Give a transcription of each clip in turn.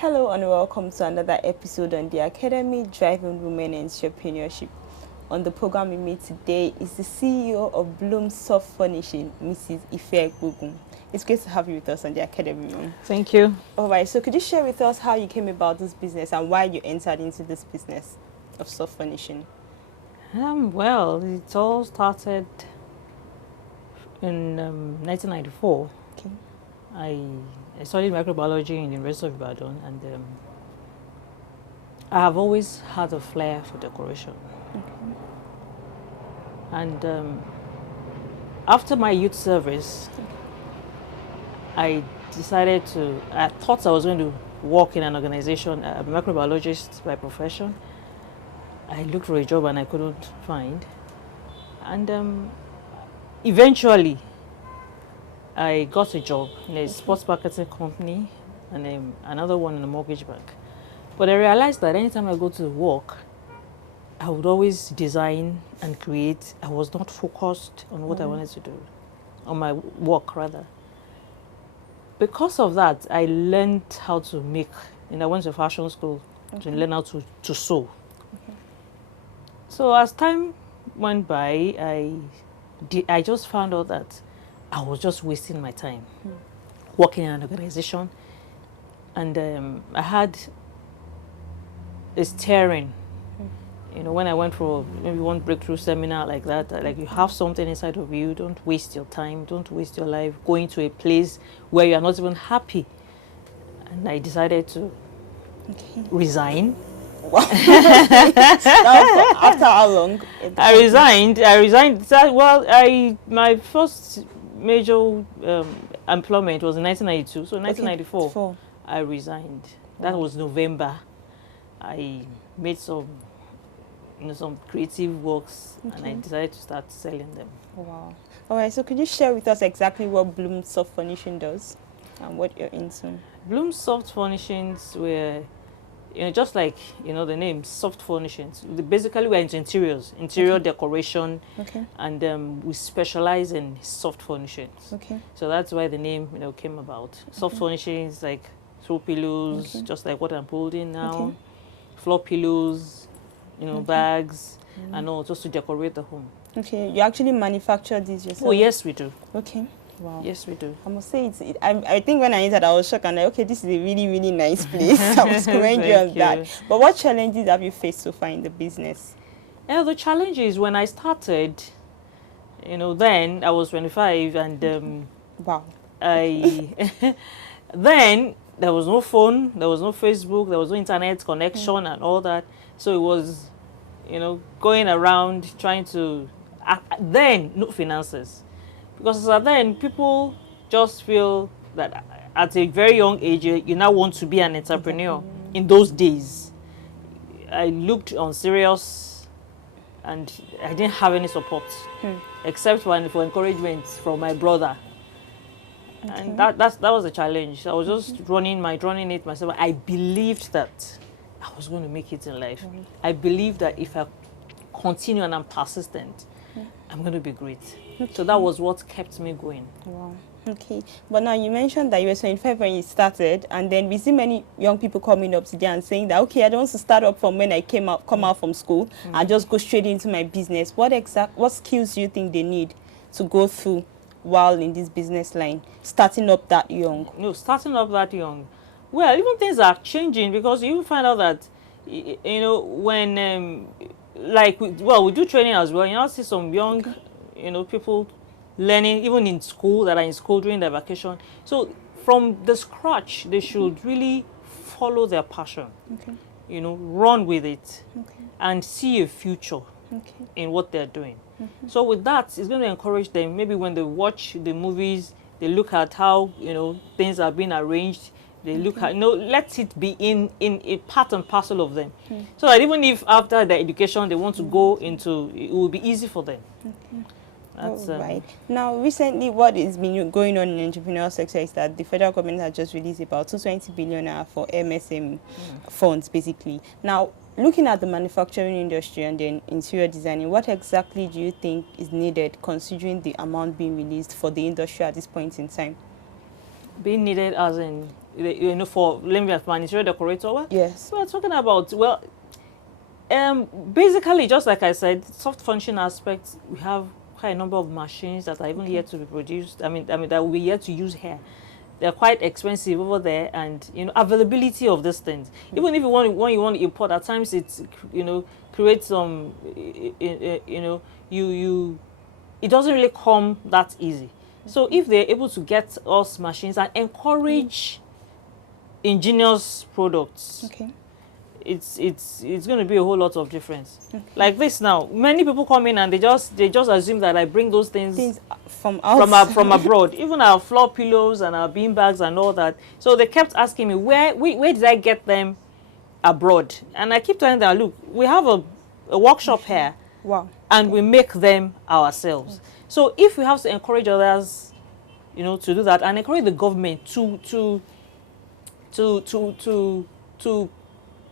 Hello and welcome to another episode on the Academy Driving Women and Entrepreneurship. On the program we meet today is the CEO of Bloom Soft Furnishing, Mrs. Ife Gbogun. It's great to have you with us on the Academy, ma'am. Thank you. All right, so could you share with us how you came about this business and why you entered into this business of soft furnishing? Well, it all started in 1994. Okay. I studied microbiology in the University of Ibadan, and I have always had a flair for decoration. Okay. And after my youth service, I decided I thought I was going to work in an organization. I'm a microbiologist by profession. I looked for a job and I couldn't find. And eventually, I got a job in a sports marketing company and another one in a mortgage bank. But I realized that anytime I go to work, I would always design and create. I was not focused on what I wanted to do, on my work rather. Because of that, I learned how to make, I went to fashion school to learn how to sew. Okay. So as time went by, I just found out that I was just wasting my time working in an organization. And I had a steering. When I went for maybe one breakthrough seminar like that, like you have something inside of you, don't waste your time, don't waste your life going to a place where you are not even happy. And I decided to resign. Wow. After how long? I resigned. My first major employment was in 1992. So in 1994, I resigned. That was November. I made some creative works, and I decided to start selling them. Wow. All right, so could you share with us exactly what Bloom Soft Furnishing does and what you're into? Bloom Soft Furnishings were, just like, the name, soft furnishings. Basically, we're into interior decoration, and we specialize in soft furnishings. Okay. So that's why the name, came about. Soft furnishings like throw pillows, just like what I'm holding now, floor pillows, bags, and all, just to decorate the home. Okay, you actually manufacture these yourself? Oh, yes, we do. Okay. Wow. Yes, we do. I must say, I think when I entered, I was shocked and like, okay, this is a really, really nice place. I was commend you on that. But what challenges have you faced so far in the business? The challenge is when I started, then I was 25, and wow. Then there was no phone, there was no Facebook, there was no internet connection and all that. So it was, going around trying to, then no finances. Because then people just feel that at a very young age, you now want to be an entrepreneur. In those days, I looked on serious and I didn't have any support except for encouragement from my brother. And that was a challenge. I was just running it myself. I believed that I was going to make it in life. I believed that if I continue and I'm persistent, I'm going to be great. So that was what kept me going. Wow. Okay. But now you mentioned that you were 25 when you started, and then we see many young people coming up today and saying that, okay, I don't want to start up from when I come out from school and just go straight into my business. What skills do you think they need to go through while in this business line, starting up that young? No, starting up that young. Well, even things are changing, because you find out that, when, we do training as well. You now see some young, people learning, even in school, that are in school during their vacation. So from the scratch, they should really follow their passion, run with it, and see a future in what they're doing. So with that, it's going to encourage them. Maybe when they watch the movies, they look at how, things are being arranged. They look at, let it be in a part and parcel of them. So that even if after their education they want to go into, it will be easy for them. That's right. Now, recently, what has been going on in the entrepreneurial sector is that the federal government has just released about 220 billion for MSM funds, basically. Now, looking at the manufacturing industry and then interior designing, what exactly do you think is needed considering the amount being released for the industry at this point in time? Being needed as in, you know, for, let me have an interior decorator? Well, Yes. we're talking about, well, basically, just like I said, soft function aspects, we have quite a number of machines that are even yet to be produced. I mean, that will be yet to use here. They're quite expensive over there, and you know, availability of these things. Even if you want to import, at times it's, you know, creates some, you know, it doesn't really come that easy. So if they're able to get us machines and encourage ingenious products, Okay. it's going to be a whole lot of difference. Okay. Like this now, many people come in and they just assume that I bring those things from abroad. Even our floor pillows and our bean bags and all that. So they kept asking me, where did I get them abroad? And I keep telling them, look, we have a workshop here. Wow. And we make them ourselves. Okay. So if we have to encourage others, you know, to do that, and encourage the government to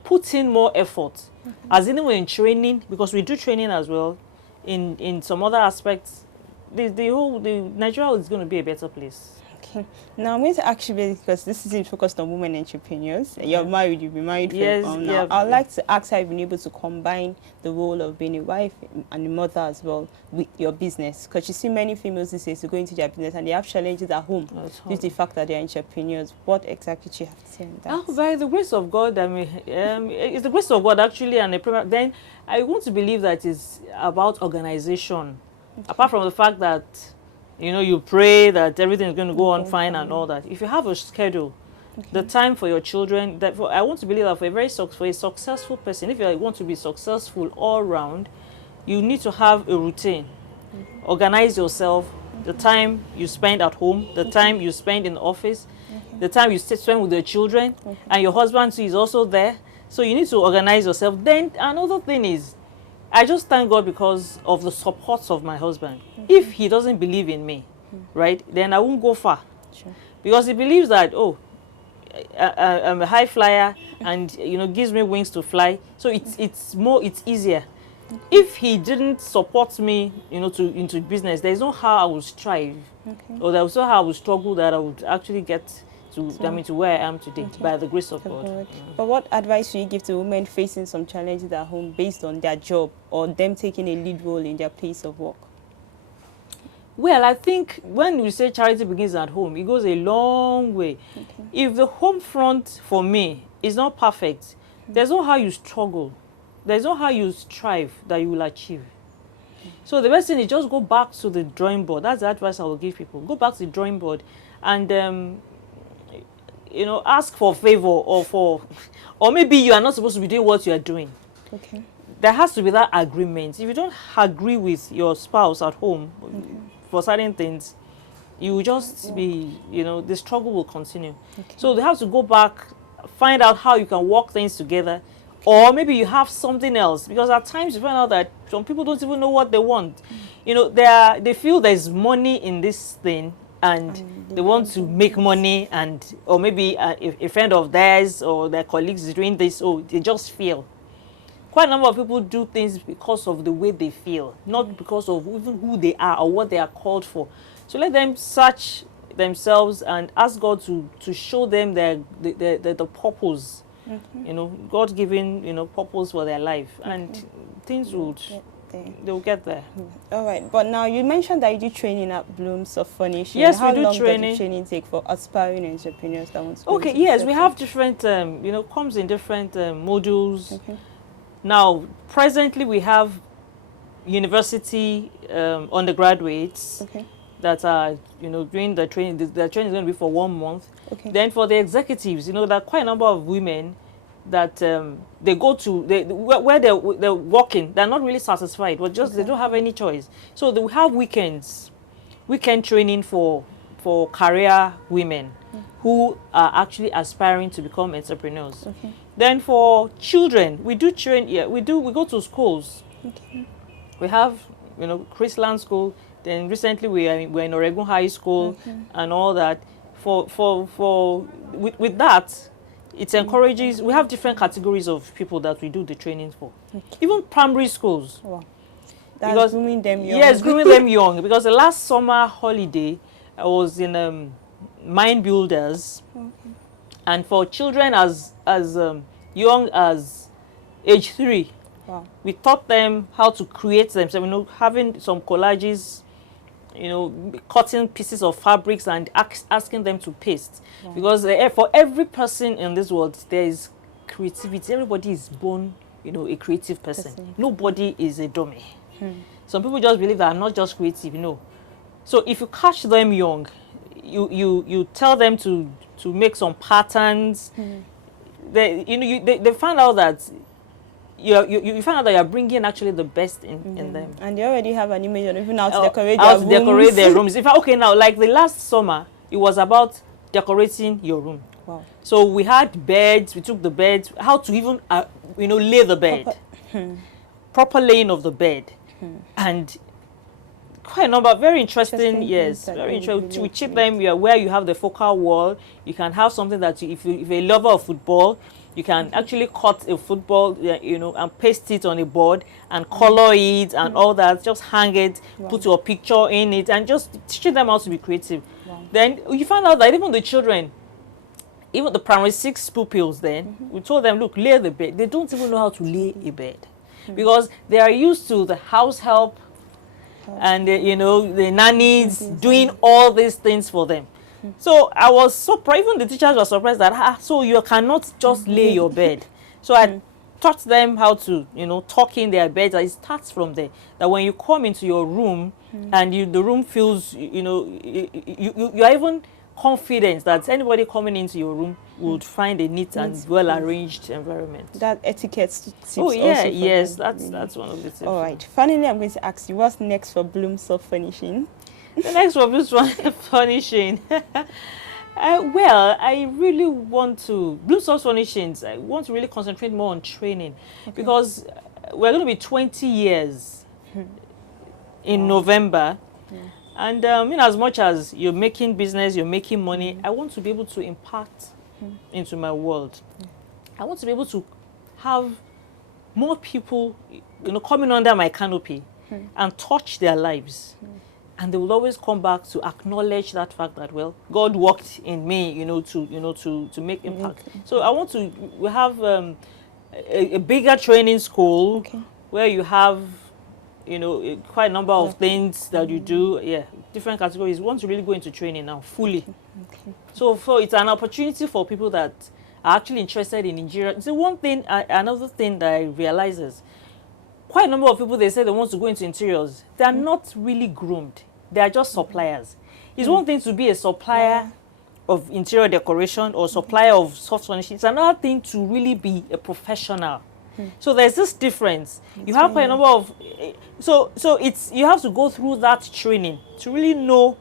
put in more effort, as anyway in training, because we do training as well, in some other aspects, the Nigeria is going to be a better place. Okay. Now I'm going to ask you, because this is focused on women entrepreneurs. You're married, you've been married for yes, now. Yeah. I'd like to ask how you've been able to combine the role of being a wife and a mother as well with your business. Because you see many females these days who go into their business and they have challenges at home due to the fact that they're entrepreneurs. What exactly do you have to say on that? Oh, by the grace of God, I mean, it's the grace of God actually, and then I want to believe that it's about organization. Okay. Apart from the fact that, you know, you pray that everything is going to go on fine and all that. If you have a schedule, the time for your children, I want to believe that for a successful person, if you want to be successful all round, you need to have a routine. Organize yourself, the time you spend at home, the time you spend in the office, the time you spend with your children, and your husband too is also there. So you need to organize yourself. Then another thing is, I just thank God because of the support of my husband. If he doesn't believe in me, right, then I won't go far. Sure. Because he believes that, oh, I'm a high flyer and, you know, gives me wings to fly. So it's easier. If he didn't support me, you know, into business, there's no how I would strive. Or there's no how I would struggle that I would actually get to where I am today, by the grace of God. Yeah. But what advice do you give to women facing some challenges at home based on their job or them taking a lead role in their place of work? Well, I think when we say charity begins at home, it goes a long way. If the home front for me is not perfect, there's no how you struggle. There's no how you strive that you will achieve. So the best thing is just go back to the drawing board. That's the advice I will give people. Go back to the drawing board and you know, ask for favor or maybe you are not supposed to be doing what you are doing. Okay. There has to be that agreement. If you don't agree with your spouse at home for certain things, you will just be, you know, the struggle will continue. So they have to go back, find out how you can work things together, or maybe you have something else, because at times you find out that some people don't even know what they want. You know, they feel there's money in this thing, and they want to make money, or maybe a friend of theirs or their colleagues is doing this, or they just feel. Quite a number of people do things because of the way they feel, not because of even who they are or what they are called for. So let them search themselves and ask God to show them the purpose, you know, God-given, you know, purpose for their life, and things would. They'll get there. All right, but now you mentioned that you do training at Blooms of Furnishing. Yes, How we do long training. Does the training take for aspiring entrepreneurs that want to? Okay, yes, we have different, you know, comes in different modules. Now, presently we have university undergraduates that are, you know, doing the training. The training is going to be for 1 month. Then for the executives, you know, there are quite a number of women that they go to where they're working, they're not really satisfied, but just they don't have any choice. So they will have weekend training for career women who are actually aspiring to become entrepreneurs. Then for children, we do train. Yeah, we go to schools. We have, you know, Chrisland School. Then recently we're in Oregon High School and all that. With that, it encourages, we have different categories of people that we do the training for. Even primary schools. Wow. That's grooming them young. Yes, grooming them young. Because the last summer holiday, I was in Mind Builders. And for children as young as age 3, wow, we taught them how to create themselves, you know, having some collages, you know, cutting pieces of fabrics and asking them to paste. Wow. Because for every person in this world, there is creativity. Everybody is born, you know, a creative person. Nobody is a dummy. Some people just believe that I'm not just creative, you know. So if you catch them young, you tell them to make some patterns. They find out that you find out that you're bringing actually the best in them. And they already have an image on even how to decorate their rooms. In fact, okay, now, like the last summer, it was about decorating your room. Wow. So we had beds, we took the beds, how to even, you know, lay the bed. Proper laying of the bed. And quite a number, very interesting, yes, very interesting. We chip them where you have the focal wall. You can have something that if you're a lover of football, you can actually cut a football, you know, and paste it on a board and color it and all that. Just hang it, put your picture in it, and just teaching them how to be creative. Then you find out that even the children, even the primary 6 pupils, then we told them, look, lay the bed. They don't even know how to lay a bed because they are used to the house help and you know, the nannies doing all these things for them. So I was surprised, even the teachers were surprised that, so you cannot just lay your bed. So I taught them how to, you know, tuck in their beds. It starts from there. That when you come into your room and the room feels, you know, you are even confident that anybody coming into your room would find a neat and well-arranged environment. That etiquette tips. Oh yeah, yes, that's one of the tips. All right. Finally, I'm going to ask you, what's next for Bloom Soft Furnishing? The next for Bloom Soft Furnishing. Well, I really want to Bloom Soft Furnishings. I want to really concentrate more on training because we're going to be 20 years in November. And in as much as you're making business, you're making money, I want to be able to impact into my world. I want to be able to have more people, you know, coming under my canopy and touch their lives. And they will always come back to acknowledge that fact that, well, God worked in me, you know, to make impact. So I want to have a bigger training school where you have, you know, quite a number of things that you do, different categories. We want to really go into training now, fully. So it's an opportunity for people that are actually interested in interior. So one thing, another thing that I realize is, quite a number of people, they say they want to go into interiors. They are not really groomed. They are just suppliers. It's one thing to be a supplier of interior decoration or supplier of soft furnishings. It's another thing to really be a professional. So there's this difference. You have quite a number of, so it's, you have to go through that training to really know,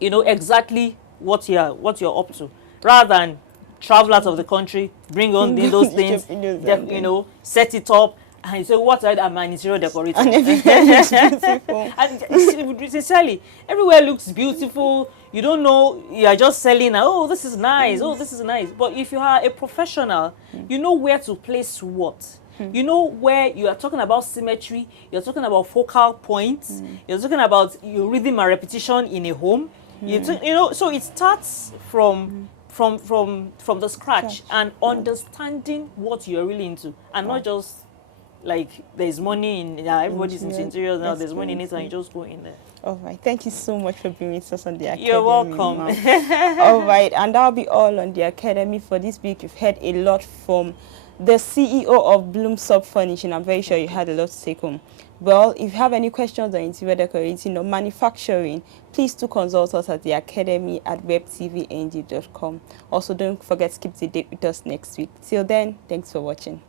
you know, exactly what you're up to, rather than travel out of the country, bring on those things, you know, set it up, and you say, what am I, an interior decorator? And everything looks beautiful. And sincerely, everywhere looks beautiful. You don't know, you are just selling, oh, this is nice, oh, this is nice. But if you are a professional, you know where to place what. You know where you are talking about symmetry, you're talking about focal points, you're talking about your rhythm and repetition in a home. You know, so it starts from the scratch and understanding what you're really into, and not just like there's money in everybody's into interiors now, there's money in it and you just go in there. All right, thank you so much for being with us on the Academy. You're welcome. All right, and that'll be all on the Academy for this week. You've heard a lot from the CEO of Bloom Soft Furnishing. I'm very sure you had a lot to take home. Well, if you have any questions on interior decorating or manufacturing, please do consult us at the Academy at webtvng.com. Also, don't forget to keep the date with us next week. Till then, thanks for watching.